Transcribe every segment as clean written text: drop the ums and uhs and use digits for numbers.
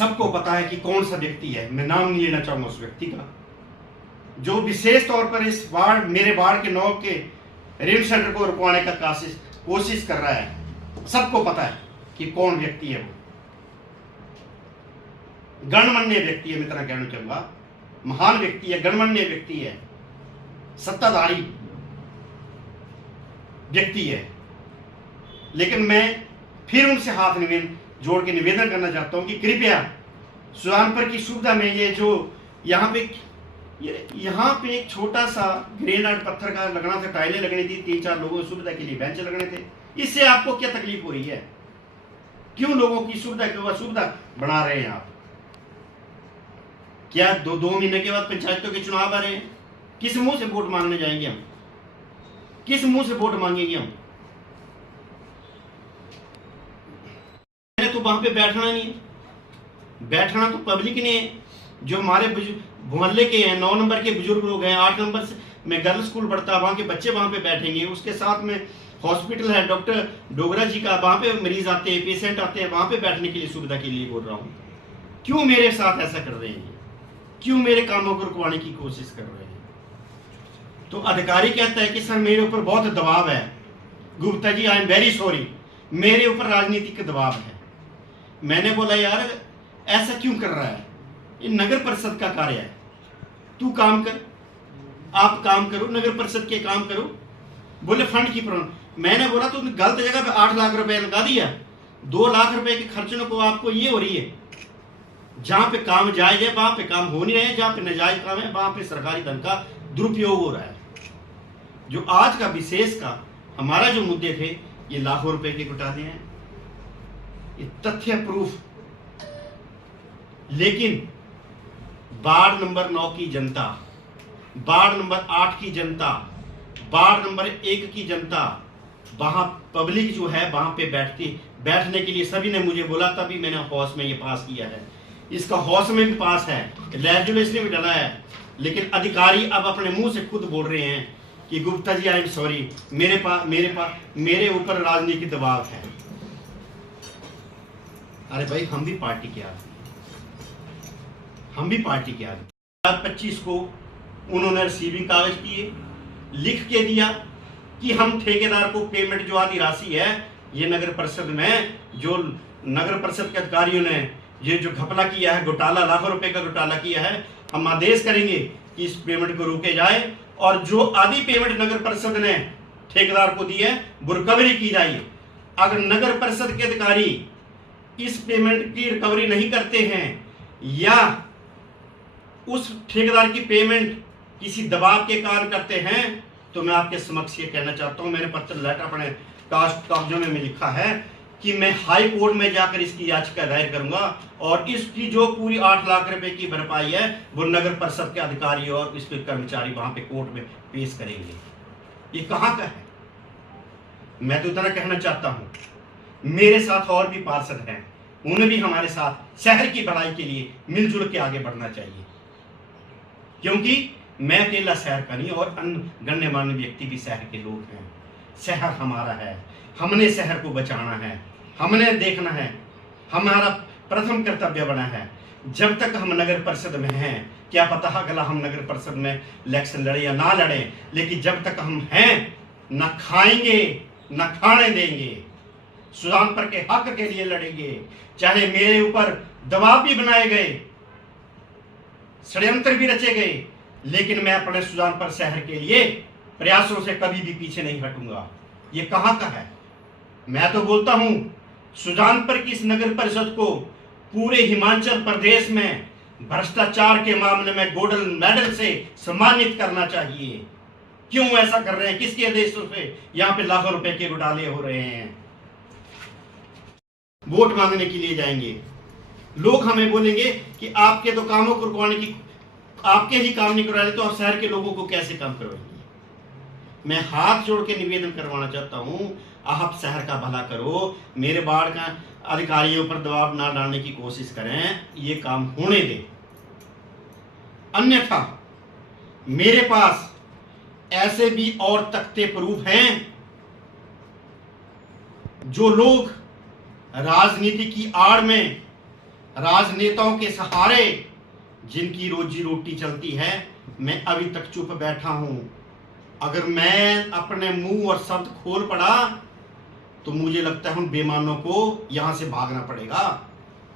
सबको पता है कि कौन सा व्यक्ति है, मैं नाम नहीं लेना चाहूंगा उस व्यक्ति का, जो विशेष तौर पर इस वार्ड, मेरे वार्ड के 9 के रेल सेंटर को रुकवाने का कोशिश कर रहा है। सबको पता है कि कौन व्यक्ति है वो। गणमान्य व्यक्ति है, मैं इतना कहना चाहूंगा, महान व्यक्ति है, गणमान्य व्यक्ति है, सत्ताधारी व्यक्ति है। लेकिन मैं फिर उनसे हाथ जोड़ के निवेदन करना चाहता हूं कि कृपया सुजानपुर की सुविधा में ये जो यहाँ पे एक छोटा सा ग्रेनाइट पत्थर का लगना था, टाइलें लगनी थी, 3-4 लोगों की सुविधा के लिए बेंच लगने थे, इससे आपको क्या तकलीफ हो रही है? क्यों लोगों की सुविधा की असुविधा बना रहे हैं आप? क्या 2 महीने के बाद पंचायतों के चुनाव आ रहे हैं? किस मुंह से वोट मांगने जाएंगे हम? किस मुंह से वोट मांगेंगे हम? तो वहां पे बैठना नहीं है, बैठना तो पब्लिक ने है, जो हमारे मोहल्ले के हैं, 9 नंबर के बुजुर्ग लोग हैं, 8 नंबर से मैं गर्ल्स स्कूल पढ़ता, वहां के बच्चे वहां पे बैठेंगे। उसके साथ में हॉस्पिटल है डॉक्टर डोगरा जी का, वहां पे मरीज आते हैं, पेशेंट आते हैं, वहां पे बैठने के लिए सुविधा के लिए बोल रहा हूँ। क्यों मेरे साथ ऐसा कर रहे हैं? क्यों मेरे कामों को रुकवाने की कोशिश कर रहे हैं? तो अधिकारी कहता है कि सर मेरे ऊपर बहुत दबाव है। Gupta ji, I am very sorry, मेरे ऊपर राजनीतिक दबाव है। मैंने बोला यार ऐसा क्यों कर रहा है? ये नगर परिषद का कार्य है, तू काम कर, आप काम करो, नगर परिषद के काम करो। बोले फंड की प्रॉब्लम। मैंने बोला तो गलत जगह पे 8 लाख रुपए लगा दिया, 2 लाख रुपए के खर्चों को आपको ये हो रही है। जहां पे काम जायज है वहां पे काम हो नहीं रहे, जहां पे नाजायज काम है वहां पे सरकारी धन का दुरुपयोग हो रहा है। जो आज का विशेष का हमारा जो मुद्दे थे, ये लाखों रुपए के घोटाले हैं, ये तथ्य प्रूफ। लेकिन वार्ड नंबर 9 की जनता, वार्ड नंबर 8 की जनता, वार्ड नंबर 1 की जनता, वहां पब्लिक जो है वहां पे बैठने के लिए सभी ने मुझे बोला, तभी मैंने हाउस में ये पास किया है। इसका हाउस में भी पास है, रेजुलेशन भी डाला है। लेकिन अधिकारी अब अपने मुंह से खुद बोल रहे हैं कि Gupta ji I am sorry, मेरे ऊपर राजनीतिक दबाव है। अरे भाई हम भी पार्टी के आदमी, हम भी पार्टी के आदमी। 2025 को उन्होंने रिसीविंग कागज किए, लिख के दिया कि हम ठेकेदार को पेमेंट जो आधी राशि है, ये नगर परिषद में जो नगर परिषद के अधिकारियों ने ये जो घपला किया है, घोटाला, लाखों रुपए का घोटाला किया है, हम आदेश करेंगे कि इस पेमेंट को रोके जाए और जो आधी पेमेंट नगर परिषद ने ठेकेदार को दी है वो रिकवरी की जाए। अगर नगर परिषद के अधिकारी इस पेमेंट की रिकवरी नहीं करते हैं या उस ठेकेदार की पेमेंट किसी दबाव के कारण करते हैं, तो मैं आपके समक्ष ये कहना चाहता हूं, मैंने पत्र लेटर अपने कागजों में लिखा है कि मैं हाई कोर्ट में जाकर इसकी याचिका दायर करूंगा और इसकी जो पूरी 8 लाख रुपए की भरपाई है वो नगर परिषद के अधिकारी और इस पे कर्मचारी वहां पे कोर्ट में पेश करेंगे। ये कहां का है? मैं तो इतना कहना चाहता हूं, मेरे साथ और भी पार्षद हैं, उन्हें भी हमारे साथ शहर की भलाई के लिए मिलजुल के आगे बढ़ना चाहिए, क्योंकि मैं अकेला शहर का नहीं और अन्य गण्यमान्य व्यक्ति भी शहर के लोग हैं। शहर हमारा है, हमने शहर को बचाना है, हमने देखना है, हमारा प्रथम कर्तव्य बना है। जब तक हम नगर परिषद में हैं, क्या पता अगला हम नगर परिषद में इलेक्शन लड़े या ना लड़े, लेकिन जब तक हम हैं न खाएंगे न खाने देंगे, सुजानपुर के हक के लिए लड़ेंगे। चाहे मेरे ऊपर दबाव भी बनाए गए, षड्यंत्र भी रचे गए, लेकिन मैं अपने सुजानपुर शहर के लिए प्रयासों से कभी भी पीछे नहीं हटूंगा। ये कहां का है? मैं तो बोलता हूं सुजानपुर की इस नगर परिषद को पूरे हिमाचल प्रदेश में भ्रष्टाचार के मामले में गोल्डन मेडल से सम्मानित करना चाहिए। क्यों ऐसा कर रहे हैं? किसके आदेशों से यहां पे लाखों रुपए के घोटाले हो रहे हैं? वोट मांगने के लिए जाएंगे, लोग हमें बोलेंगे कि आपके तो कामों को रुकवाने की, आपके ही काम नहीं करवा रहे तो आप शहर के लोगों को कैसे काम करवाएंगे? मैं हाथ जोड़ के निवेदन करवाना चाहता हूं, आप शहर का भला करो, मेरे वार्ड का अधिकारियों पर दबाव ना डालने की कोशिश करें, ये काम होने दें। अन्यथा मेरे पास ऐसे भी और तख्ते प्रूफ हैं जो लोग राजनीति की आड़ में, राजनेताओं के सहारे जिनकी रोजी रोटी चलती है, मैं अभी तक चुप बैठा हूं। अगर मैं अपने मुंह और शब्द खोल पड़ा तो मुझे लगता है उन बेईमानों को यहां से भागना पड़ेगा,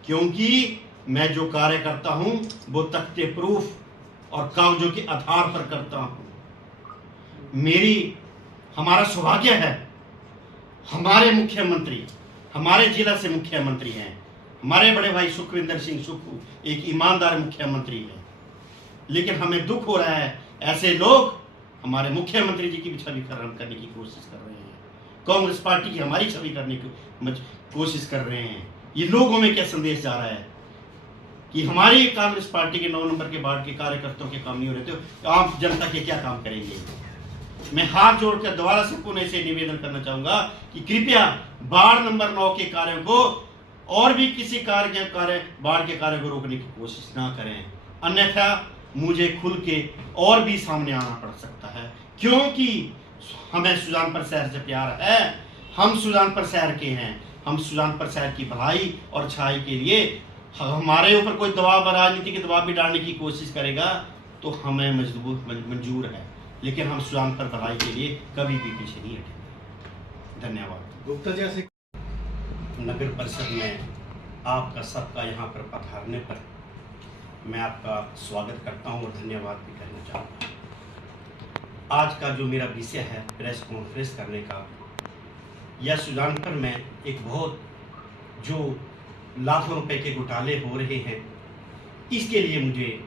क्योंकि मैं जो कार्य करता हूं वो तख्ते प्रूफ और कागजों के आधार पर करता हूं। हमारा सौभाग्य है, हमारे मुख्यमंत्री हमारे जिला से मुख्यमंत्री हैं। हमारे बड़े भाई सुखविंदर सिंह सुक्खू एक ईमानदार मुख्यमंत्री है, लेकिन हमें दुख हो रहा है ऐसे लोग हमारे मुख्यमंत्री जी की भी छवि खराब करने की कोशिश कर रहे हैं, कांग्रेस पार्टी की हमारी छवि करने की कोशिश कर रहे हैं। ये लोगों में क्या संदेश जा रहा है कि हमारी कांग्रेस पार्टी के 9 नंबर के वार्ड के कार्यकर्ताओं के काम नहीं हो रहे, तो आम जनता के क्या काम करेंगे। मैं हाथ जोड़कर दोबारा से पुनः से निवेदन करना चाहूंगा कि कृपया वार्ड नंबर 9 के कार्यों को और भी किसी वार्ड के कार्य को रोकने की कोशिश ना करें, अन्यथा मुझे खुल के और भी सामने आना पड़ सकता है, क्योंकि हमें सुजानपुर शहर से प्यार है। हम सुजानपुर शहर के हैं, हम सुजानपुर शहर की भलाई और अच्छाई के लिए हमारे ऊपर कोई दबाव, राजनीति के दबाव भी डालने की कोशिश करेगा तो हमें मंजूर है, लेकिन हम सुजानपुर भलाई के लिए कभी भी पीछे नहीं हटेंगे। धन्यवाद। गुप्ता जी से नगर परिषद में आपका सबका यहाँ पर पधारने पर मैं आपका स्वागत करता हूँ और धन्यवाद भी करना चाहूँगा। आज का जो मेरा विषय है प्रेस कॉन्फ्रेंस करने का, यह सुजानपुर में एक बहुत जो लाखों रुपए के घोटाले हो रहे हैं, इसके लिए मुझे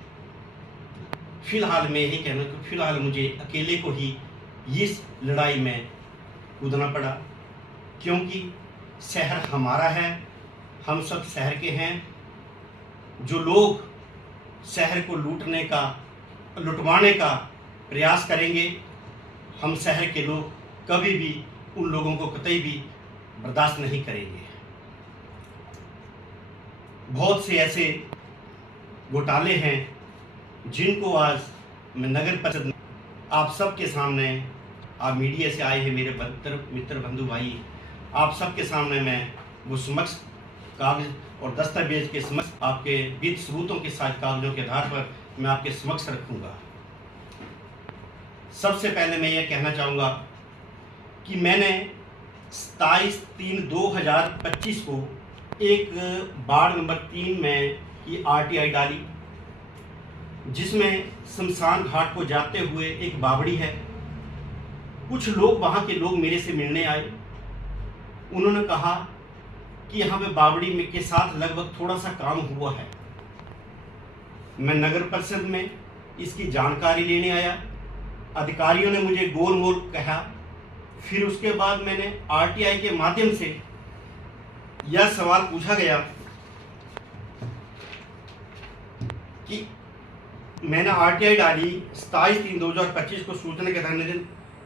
फिलहाल मैं यही कहना कि फिलहाल मुझे अकेले को ही इस लड़ाई में कूदना पड़ा, क्योंकि शहर हमारा है, हम सब शहर के हैं। जो लोग शहर को लुटवाने का प्रयास करेंगे, हम शहर के लोग कभी भी उन लोगों को कतई भी बर्दाश्त नहीं करेंगे। बहुत से ऐसे घोटाले हैं जिनको आज मैं नगर परिषद आप सबके सामने, आप मीडिया से आए हैं मेरे मित्र बंधु भाई, आप सबके सामने मैं वो समक्ष कागज और दस्तावेज के समक्ष आपके वित्त सबूतों के साथ कागजों के आधार पर मैं आपके समक्ष रखूंगा। सबसे पहले मैं ये कहना चाहूँगा कि मैंने 27/3/2025 को एक वार्ड नंबर 3 में की RTI डाली, जिसमें शमशान घाट को जाते हुए एक बावड़ी है। कुछ लोग, वहाँ के लोग मेरे से मिलने आए, उन्होंने कहा कि यहाँ पे बावड़ी में के साथ लगभग थोड़ा सा काम हुआ है। मैं नगर परिषद में इसकी जानकारी लेने आया, अधिकारियों ने मुझे गोल मोल कहा, फिर उसके बाद मैंने RTI के माध्यम से यह सवाल पूछा गया कि मैंने RTI डाली 27/3/2025 को सूचना के आधार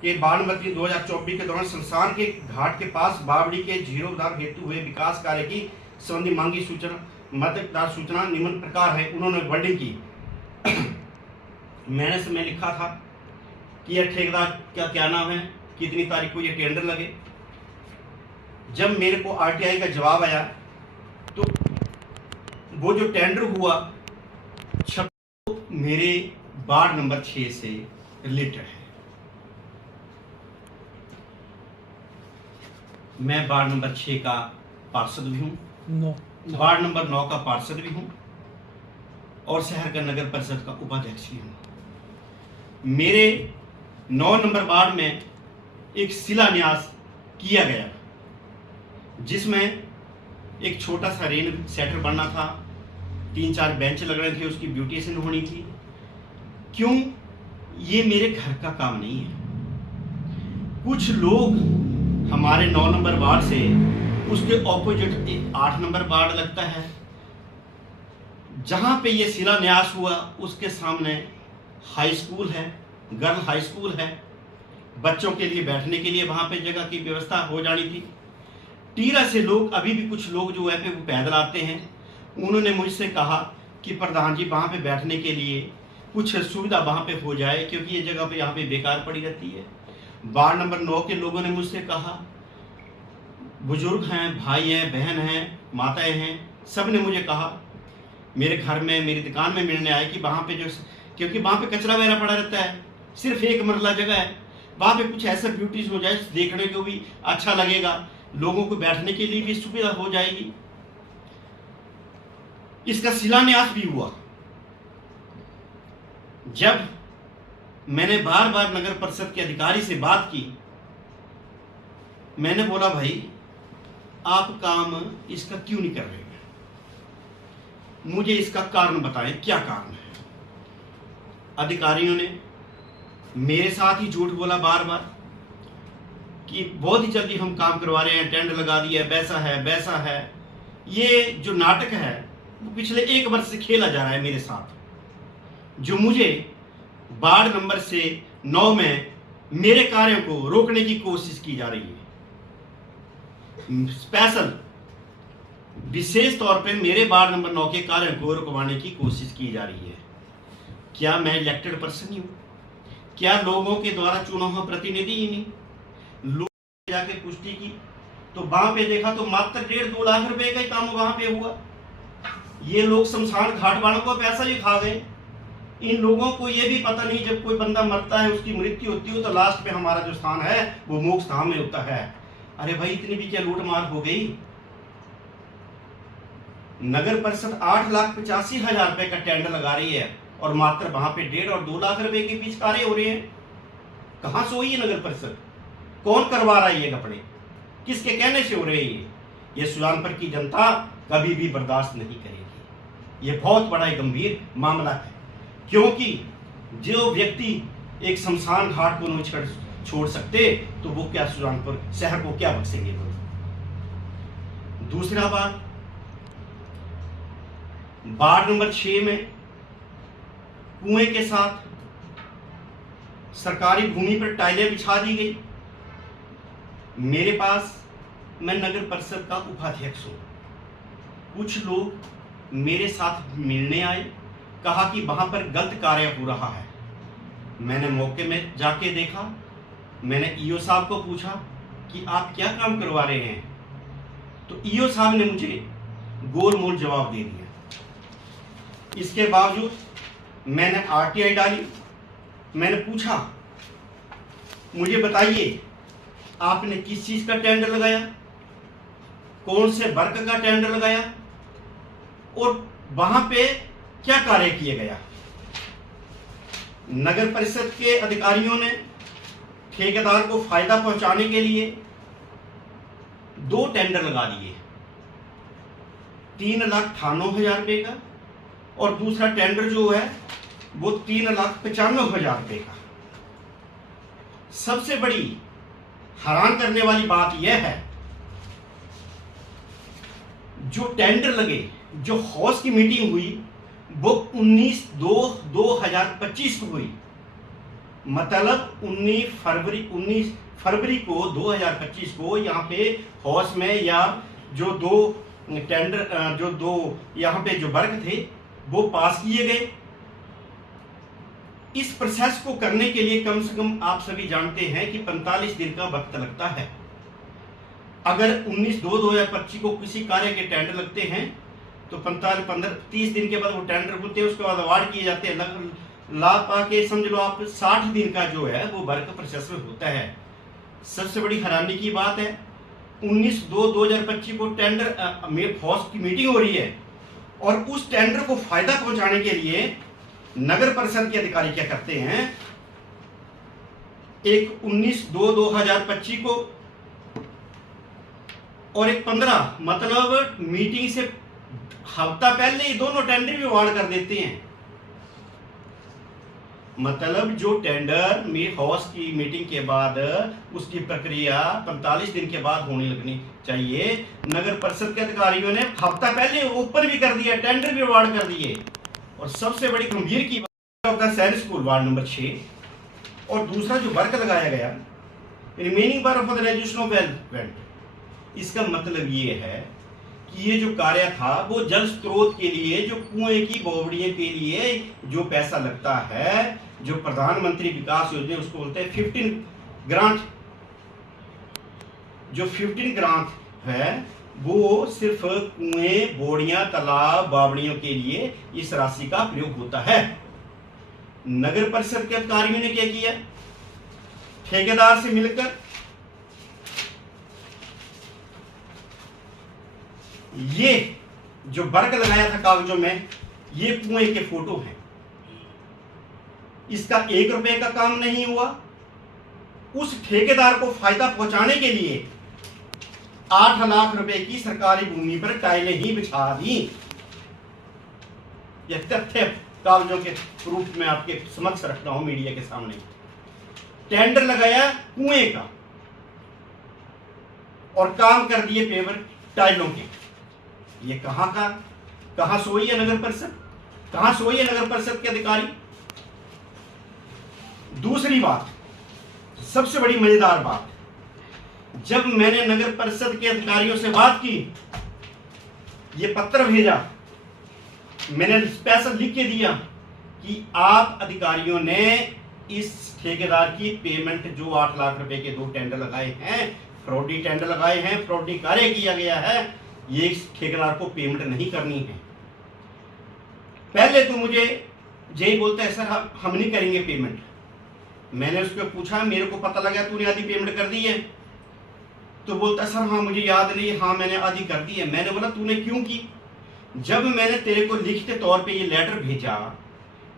के 12/3/2024 के दौरान शमशान के घाट के पास बावड़ी के जीर्णोद्धार हेतु हुए विकास कार्य की संबंधी मांगी सूचना निम्न प्रकार है। उन्होंने वर्डिंग की मैंने समय लिखा था कि यह ठेकेदार का क्या नाम है, कितनी तारीख को यह टेंडर लगे। जब मेरे को RTI का जवाब आया तो वो जो टेंडर हुआ मेरे वार्ड नंबर 6 से रिलेटेड है। मैं वार्ड नंबर 6 का पार्षद भी हूँ, वार्ड नंबर 9 का पार्षद भी हूँ और शहर का नगर परिषद का उपाध्यक्ष भी हूँ। मेरे 9 नंबर वार्ड में एक शिलान्यास किया गया, जिसमें एक छोटा सा रेन सेटर बनना था, 3-4 बेंच लग रहे थे, उसकी ब्यूटिशियन होनी थी। क्यों? ये मेरे घर का काम नहीं है। कुछ लोग हमारे 9 नंबर वार्ड से, उसके ऑपोजिट 8 नंबर वार्ड लगता है, जहां पे ये शिलान्यास हुआ उसके सामने हाई स्कूल है, गर्ल हाई स्कूल है, बच्चों के लिए बैठने के लिए वहां पे जगह की व्यवस्था हो जानी थी। टीरा से लोग, अभी भी कुछ लोग जो है पे वो पैदल आते हैं, उन्होंने मुझसे कहा कि प्रधान जी वहाँ पे बैठने के लिए कुछ सुविधा वहाँ पे हो जाए, क्योंकि ये जगह पे यहाँ पे बेकार पड़ी रहती है। वार्ड नंबर 9 के लोगों ने मुझसे कहा, बुजुर्ग हैं, भाई हैं, बहन हैं, माताएं हैं, सब ने मुझे कहा मेरे घर में, मेरी दुकान में मिलने आए कि वहाँ पे जो, क्योंकि वहाँ पे कचरा वगैरह पड़ा रहता है, सिर्फ एक मरला जगह है, वहाँ पे कुछ ऐसा ब्यूटीज हो जाए, देखने को भी अच्छा लगेगा, लोगों को बैठने के लिए भी सुविधा हो जाएगी। इसका शिलान्यास भी हुआ। जब मैंने बार बार नगर परिषद के अधिकारी से बात की, मैंने बोला भाई आप काम इसका क्यों नहीं कर रहे हैं, मुझे इसका कारण बताएं, क्या कारण है। अधिकारियों ने मेरे साथ ही झूठ बोला बार बार कि बहुत ही जल्दी हम काम करवा रहे हैं, टेंडर लगा दिया, वैसा है वैसा है। ये जो नाटक है वो पिछले 1 वर्ष से खेला जा रहा है मेरे साथ, जो मुझे वार्ड नंबर से 9 में मेरे कार्यों को रोकने की कोशिश की जा रही है। स्पेशल विशेष तौर पे मेरे वार्ड नंबर 9 के कार्यों को रुकवाने की कोशिश की जा रही है। क्या मैं इलेक्टेड पर्सन ही हूँ? क्या लोगों के द्वारा चुना हुआ प्रतिनिधि ही नहीं? लोग जाके पुष्टि की तो वहां पे देखा तो मात्र 1.5-2 लाख रुपए का ही काम वहां पे हुआ। ये लोग शमशान घाट वालों को पैसा भी खा गए। इन लोगों को ये भी पता नहीं, जब कोई बंदा मरता है, उसकी मृत्यु होती है, तो लास्ट में हमारा जो स्थान है वो मोक्ष धाम में होता है। अरे भाई इतनी भी क्या लूट मार हो गई? नगर परिषद 8,85,000 रुपए का टेंडर लगा रही है और मात्र वहां पे 1.5 और 2 लाख रुपए के बीच कार्य हो रहे हैं। कहां से हुई है नगर परिषद? कौन करवा रहा है ये कपड़े? किसके कहने से हो रहे हैं ये सुजानपुर की जनता कभी भी बर्दाश्त नहीं करेगी। ये बहुत बड़ा गंभीर मामला है, क्योंकि जो व्यक्ति एक शमशान घाट को नहीं छोड़ सकते तो वो क्या सुजानपुर शहर को क्या बख्शेंगे वो? दूसरा बात, वार्ड नंबर 6 में कुएं के साथ सरकारी भूमि पर टाइलें बिछा दी गई। मेरे पास, मैं नगर परिषद का उपाध्यक्ष हूं, कुछ लोग मेरे साथ मिलने आए, कहा कि वहां पर गलत कार्य हो रहा है। मैंने मौके में जाके देखा, मैंने ईओ साहब को पूछा कि आप क्या काम करवा रहे हैं, तो ईओ साहब ने मुझे गोलमोल जवाब दे दिया। इसके बावजूद मैंने आरटीआई डाली। मैंने पूछा, मुझे बताइए आपने किस चीज का टेंडर लगाया, कौन से वर्ग का टेंडर लगाया और वहां पे क्या कार्य किया गया। नगर परिषद के अधिकारियों ने ठेकेदार को फायदा पहुंचाने के लिए 2 टेंडर लगा दिए, 3,98,000 रुपए का, और दूसरा टेंडर जो है वो 3,95,000 रुपए का। सबसे बड़ी हैरान करने वाली बात यह है, जो टेंडर लगे, जो हाउस की मीटिंग हुई वो 19/2/2025 को हुई। मतलब 19 फरवरी को 2025 को यहाँ पे हाउस में, या जो 2 टेंडर, जो 2 यहाँ पे जो वर्ग थे वो पास किए गए। इस प्रोसेस को करने के लिए कम से कम आप सभी जानते हैं कि 45 दिन का वक्त लगता है। अगर 19/2/2025 को किसी कार्य के टेंडर लगते हैं तो 30 दिन के बाद वो टेंडर होते हैं, उसके बाद अवार्ड किए जाते हैं। ला पाके समझ लो आप 60 दिन का जो है वो वर्क प्रोसेस में होता है। सबसे बड़ी हैरानी की बात है, 19/2/2025 को टेंडर में फॉस की मीटिंग हो रही है और उस टेंडर को फायदा पहुंचाने के लिए नगर परिषद के अधिकारी क्या करते हैं, एक 19/2/2025 को और एक 15, मतलब मीटिंग से हफ्ता पहले ही दोनों टेंडर भी अवार्ड कर देते हैं। मतलब जो टेंडर में हाउस की मीटिंग के बाद उसकी प्रक्रिया 45 दिन के बाद होने लगनी चाहिए, नगर परिषद के अधिकारियों ने हफ्ता पहले ऊपर भी कर दिया, टेंडर भी अवार्ड कर दिए। और सबसे बड़ी गंभीर की बात, सैनिक स्कूल वार्ड नंबर 6 और दूसरा जो वर्क लगाया गया, remaining bar of the resolution of well, इसका मतलब ये है कि ये जो कार्य था वो जल स्रोत के लिए, जो कुएं की बोवड़ियों के लिए जो पैसा लगता है, जो प्रधानमंत्री विकास योजना उसको बोलते हैं 15 ग्रांट, जो 15 ग्रांट है वो सिर्फ कुएं, बोड़ियां, तालाब, बावड़ियों के लिए इस राशि का प्रयोग होता है। नगर परिषद के अधिकारियों ने क्या किया, ठेकेदार से मिलकर ये जो वर्ग लगाया था कागजों में, ये कुएं के फोटो हैं। इसका 1 रुपए का काम नहीं हुआ। उस ठेकेदार को फायदा पहुंचाने के लिए 8 लाख रुपए की सरकारी भूमि पर टाइलें ही बिछा दी। यह तथ्य कागजों के प्रूफ में आपके समक्ष रखता हूं मीडिया के सामने। टेंडर लगाया कुएं का और काम कर दिए पेवर टाइलों के। ये कहां सोई है नगर परिषद, कहां सोई है नगर परिषद के अधिकारी। दूसरी बात, सबसे बड़ी मजेदार बात, जब मैंने नगर परिषद के अधिकारियों से बात की, ये पत्र भेजा, मैंने स्पेशल लिख के दिया कि आप अधिकारियों ने इस ठेकेदार की पेमेंट जो 8 लाख रुपए के 2 टेंडर लगाए हैं, फ्रॉडी टेंडर लगाए हैं, फ्रॉडी कार्य किया गया है, ये इस ठेकेदार को पेमेंट नहीं करनी है। पहले तो मुझे यही बोलता है, सर हम नहीं करेंगे पेमेंट। मैंने उसको पूछा, मेरे को पता लगा तूने आधी पेमेंट कर दी है, तो बोलता सर हाँ मुझे याद नहीं, हाँ मैंने आधी कर दी है। मैंने बोला तूने क्यों की? जब मैंने तेरे को लिखित तौर पे ये लेटर भेजा,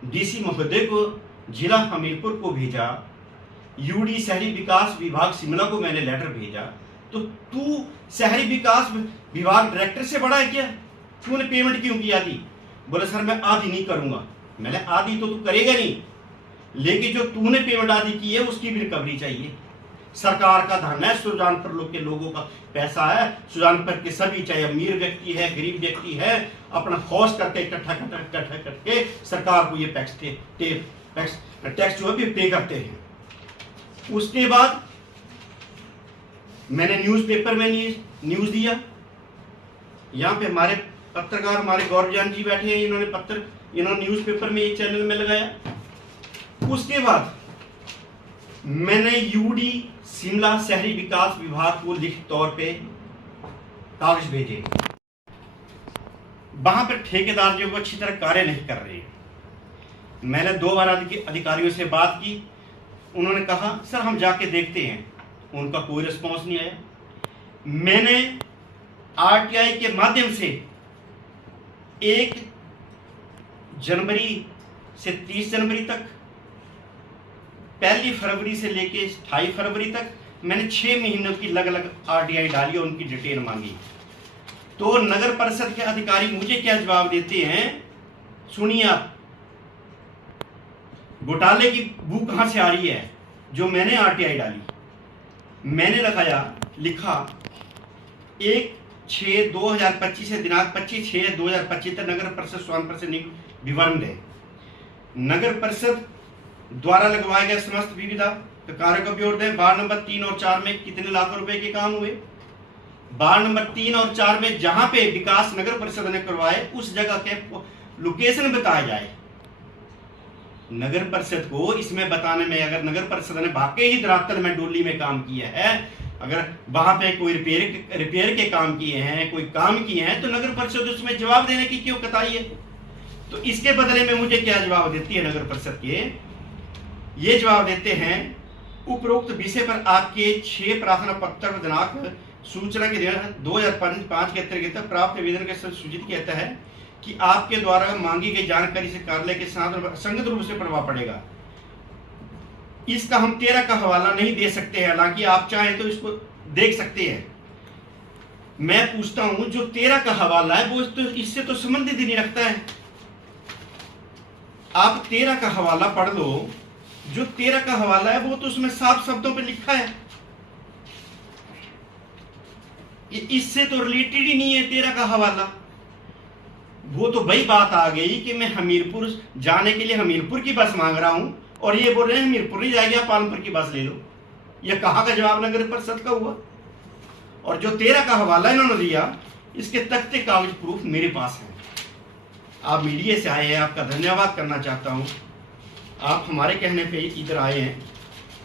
डीसी महोदय को, जिला हमीरपुर को भेजा, यूडी शहरी विकास विभाग शिमला को मैंने लेटर भेजा, तो तू शहरी विकास विभाग डायरेक्टर से बड़ा है क्या? तूने पेमेंट क्यों की आधी? बोले सर मैं आधी नहीं करूंगा। मैंने आधी तो तू करेगा नहीं, लेकिन जो तूने पेमेंट आधी की है उसकी भी रिकवरी चाहिए। सरकार का धन है, सुजानपुर लोग के लोगों का पैसा है। सुजानपुर के सभी, चाहे अमीर व्यक्ति है, गरीब व्यक्ति है, अपना खौस करके इकट्ठा करके सरकार को ये टैक्स जो है पे करते हैं। उसके बाद मैंने न्यूज़पेपर में न्यूज़ दिया। यहाँ पे हमारे पत्रकार, हमारे गौरवजान जी बैठे हैं, इन्होंने न्यूज़पेपर में एक चैनल में लगाया। उसके बाद मैंने यूडी शिमला शहरी विकास विभाग को लिखित तौर पे कागज भेजे। वहां पर ठेकेदार जो वो अच्छी तरह कार्य नहीं कर रहे हैं। मैंने 2 बार अधिकारियों से बात की, उन्होंने कहा सर हम जाके देखते हैं। उनका कोई रिस्पॉन्स नहीं आया। मैंने आरटीआई के माध्यम से 1 जनवरी से 30 जनवरी तक, 1 फरवरी से लेके 28 फरवरी तक मैंने 6 महीनों की अलग अलग आरटीआई डाली और उनकी डिटेल मांगी। तो नगर परिषद के अधिकारी मुझे क्या जवाब देते हैं, सुनिए आप। घोटाले की बू कहां से आ रही है? जो मैंने आरटीआई डाली, मैंने लिखा 1/6/2025 से दिनांक 25/6/2025 तक नगर परिषद सोनपुर से विवरण है। नगर परिषद द्वारा लगवाए गए समस्त विविधा कार्यों का ब्यौरा दें। वार्ड नंबर 3 और 4 में कितने लाख रुपए के काम हुए? वार्ड नंबर 3 और 4 में जहां पे विकास नगर परिषद ने करवाए उस जगह के लोकेशन बताया जाए। नगर परिषद को इसमें बताने में, अगर नगर परिषद ने वाकई ही धरातल में डोली में काम किया है, अगर वहां पे कोई रिपेयर के काम किए हैं, कोई काम किए हैं, तो नगर परिषद उसमें जवाब देने की क्यों कताई है? तो इसके बदले में मुझे क्या जवाब देती है नगर परिषद के? ये जवाब देते हैं, उपरोक्त विषय पर आपके 6 प्रार्थना पत्र दिनांक सूचना के दिन 2005 के अंतर्गत प्राप्त आवेदन के सूचित कहता है कि आपके द्वारा मांगी गई जानकारी से कार्यालय के साथ संगत रूप से प्रभाव पड़ेगा। इसका हम 13 का हवाला नहीं दे सकते हैं, हालांकि आप चाहें तो इसको देख सकते हैं। मैं पूछता हूं, जो 13 का हवाला है वो तो इससे तो संबंधित ही नहीं रखता है। आप 13 का हवाला पढ़ लो। जो 13 का हवाला है वो तो उसमें साफ शब्दों पे लिखा है। ये इससे तो रिलेटेड ही नहीं है 13 का हवाला। वो तो वही बात आ गई कि मैं हमीरपुर जाने के लिए हमीरपुर की बस मांग रहा हूं और ये बोल रहे हैं हमीरपुर नहीं जाएगी, आप पालमपुर की बस ले लो। ये कहां का जवाब नगर परिषद का हुआ? और जो 13 का हवाला इन्होंने दिया, इसके तख्ते कागज प्रूफ मेरे पास है। आप मीडिया से आए हैं, आपका धन्यवाद करना चाहता हूं। आप हमारे कहने पे इधर आए हैं।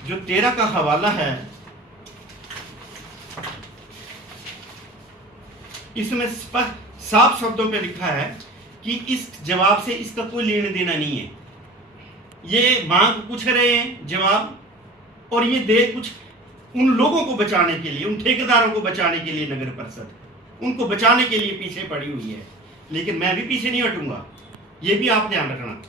जो 13 का हवाला है, इसमें साफ शब्दों पे लिखा है कि इस जवाब से इसका कोई लेना देना नहीं है। ये मांग पूछ रहे हैं जवाब, और ये दे कुछ उन लोगों को बचाने के लिए, उन ठेकेदारों को बचाने के लिए नगर परिषद उनको बचाने के लिए पीछे पड़ी हुई है। लेकिन मैं भी पीछे नहीं हटूंगा, ये भी आप ध्यान रखना।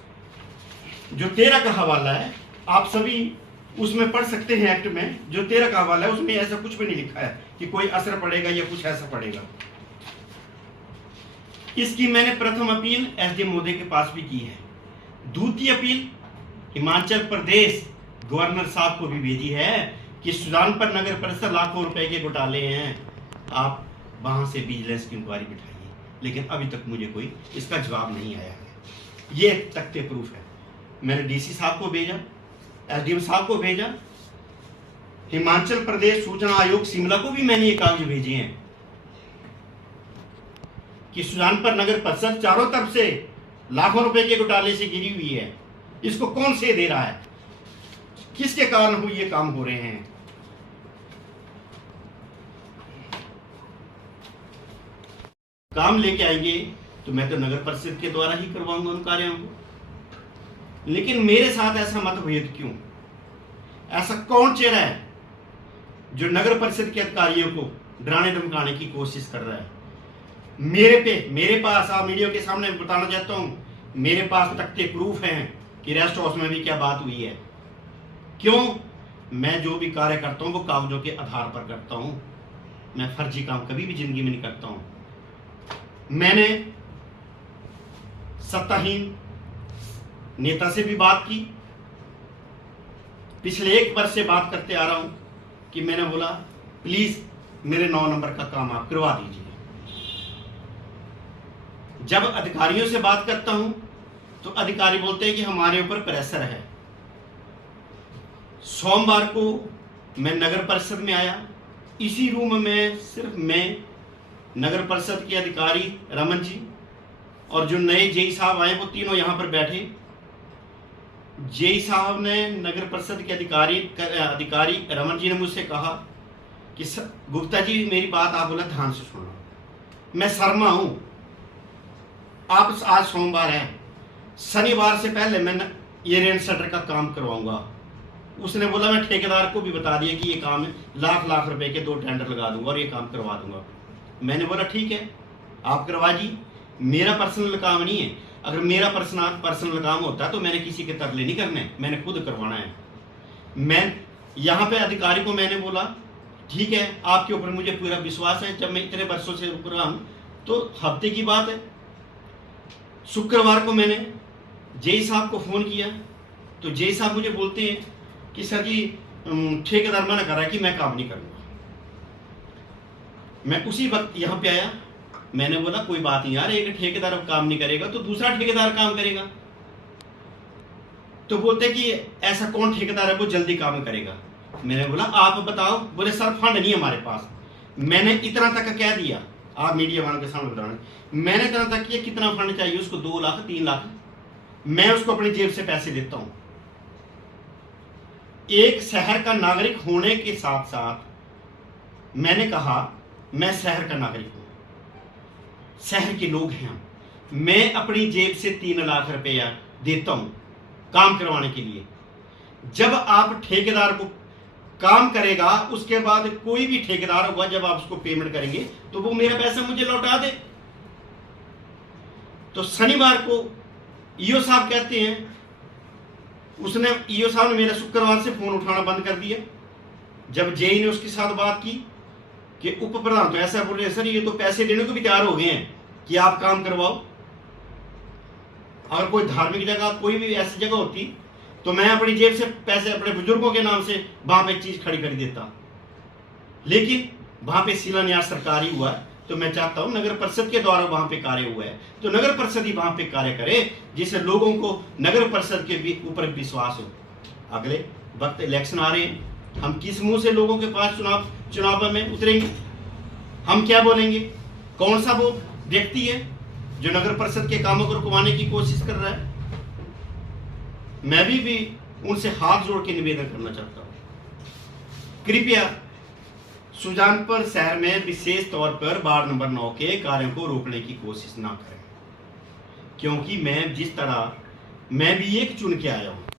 जो 13 का हवाला है, आप सभी उसमें पढ़ सकते हैं एक्ट में। जो 13 का हवाला है उसमें ऐसा कुछ भी नहीं लिखा है कि कोई असर पड़ेगा या कुछ ऐसा पड़ेगा। इसकी मैंने प्रथम अपील एसडीएम महोदय के पास भी की है। द्वितीय अपील हिमाचल प्रदेश गवर्नर साहब को भी भेजी है कि सुजानपुर नगर परिषद लाखों रुपए के घोटाले हैं, आप वहां से विजिलेंस की इंक्वायरी बिठाइए। लेकिन अभी तक मुझे कोई इसका जवाब नहीं आया है। ये तख्ते प्रूफ है। मैंने डीसी साहब को भेजा, एसडीएम साहब को भेजा, हिमाचल प्रदेश सूचना आयोग शिमला को भी मैंने ये कागज भेजे हैं कि सुजानपुर नगर परिषद चारों तरफ से लाखों रुपए के घोटाले से घिरी हुई है। इसको कौन से दे रहा है, किसके कारण ये काम हो रहे हैं। काम लेके आएंगे तो मैं तो नगर परिषद के द्वारा ही करवाऊंगा उन कार्यों को। लेकिन मेरे साथ ऐसा मतभेद क्यों? ऐसा कौन चेहरा है जो नगर परिषद के अधिकारियों को डराने धमकाने की कोशिश कर रहा है? मेरे पास, आप मीडिया के सामने बताना चाहता हूं, मेरे पास तख्ते प्रूफ हैं कि रेस्ट हाउस में भी क्या बात हुई है। क्यों? मैं जो भी कार्य करता हूं वो कागजों के आधार पर करता हूं। मैं फर्जी काम कभी भी जिंदगी में नहीं करता हूं। मैंने सत्ताहीन नेता से भी बात की, पिछले 1 वर्ष से बात करते आ रहा हूं कि मैंने बोला प्लीज मेरे 9 नंबर का काम आप करवा दीजिए। जब अधिकारियों से बात करता हूं तो अधिकारी बोलते हैं कि हमारे ऊपर प्रेशर है। सोमवार को मैं नगर परिषद में आया, इसी रूम में सिर्फ मैं, नगर परिषद के अधिकारी रमन जी और जो नए जेई साहब आए वो तीनों यहां पर बैठे। जेई साहब ने, नगर परिषद के अधिकारी रमन जी ने मुझसे कहा कि गुप्ता जी मेरी बात आप बोला ध्यान से सुनो, मैं शर्मा हूं, आप आज सोमवार है, शनिवार से पहले मैं ये रेंट शटर का काम करवाऊंगा। उसने बोला मैं ठेकेदार को भी बता दिया कि ये काम है, लाख रुपए के 2 टेंडर लगा दूंगा और ये काम करवा दूंगा। मैंने बोला ठीक है आप करवा जी, मेरा पर्सनल काम नहीं है। अगर मेरा पर्सनल काम होता तो मैंने किसी के तरले नहीं करने, मैंने खुद करवाना है। मैं यहाँ पे अधिकारी को मैंने बोला ठीक है आपके ऊपर मुझे पूरा विश्वास है, जब मैं इतने वर्षों से ऊपर रहा हूँ तो हफ्ते की बात है। शुक्रवार को मैंने जेई साहब को फोन किया तो जेई साहब मुझे बोलते हैं कि सर जी ठेकेदार मना कर रहा है कि मैं काम नहीं करूँगा। मैं उसी वक्त यहाँ पे आया, मैंने बोला कोई बात नहीं यार, एक ठेकेदार अब काम नहीं करेगा तो दूसरा ठेकेदार काम करेगा। तो बोलते कि ऐसा कौन ठेकेदार है वो जल्दी काम करेगा। मैंने बोला आप बताओ। बोले सर फंड नहीं है हमारे पास। मैंने इतना तक कह दिया, आप मीडिया वालों के सामने बताना, मैंने इतना तक किया कितना फंड चाहिए उसको, 2 लाख 3 लाख, मैं उसको अपनी जेब से पैसे देता हूं। एक शहर का नागरिक होने के साथ साथ मैंने कहा मैं शहर का नागरिक हूं, शहर के लोग हैं हम, मैं अपनी जेब से 3 लाख रुपया देता हूं काम करवाने के लिए। जब आप ठेकेदार को काम करेगा उसके बाद कोई भी ठेकेदार होगा, जब आप उसको पेमेंट करेंगे तो वो मेरा पैसा मुझे लौटा दे। तो शनिवार को ईओ साहब कहते हैं, उसने ईओ साहब ने मेरा शुक्रवार से फोन उठाना बंद कर दिया। जब जेई ने उसके साथ बात की कि उप प्रधान तो ऐसा बोल रहे सर ये तो पैसे देने को भी तैयार हो गए हैं कि आप काम करवाओ। अगर कोई धार्मिक जगह, कोई भी ऐसी जगह होती तो मैं अपनी जेब से पैसे अपने बुजुर्गों के नाम से वहां पे चीज खड़ी कर देता। लेकिन वहां पे शिलान्यास सरकारी हुआ तो मैं चाहता हूं नगर परिषद के द्वारा वहां पे कार्य हुआ है तो नगर परिषद ही वहां पे कार्य करे जिससे लोगों को नगर परिषद के ऊपर विश्वास हो। अगले वक्त इलेक्शन आ रहे हैं, हम किस मुंह से लोगों के पास चुनाव में उतरेंगे? हम क्या बोलेंगे? कौन सा वो व्यक्ति है जो नगर परिषद के कामों को रुकवाने की कोशिश कर रहा है? मैं भी उनसे हाथ जोड़ के निवेदन करना चाहता हूं, कृपया सुजानपुर शहर में विशेष तौर पर वार्ड नंबर 9 के कार्यों को रोकने की कोशिश ना करें, क्योंकि मैं जिस तरह मैं भी एक चुन के आया हूँ।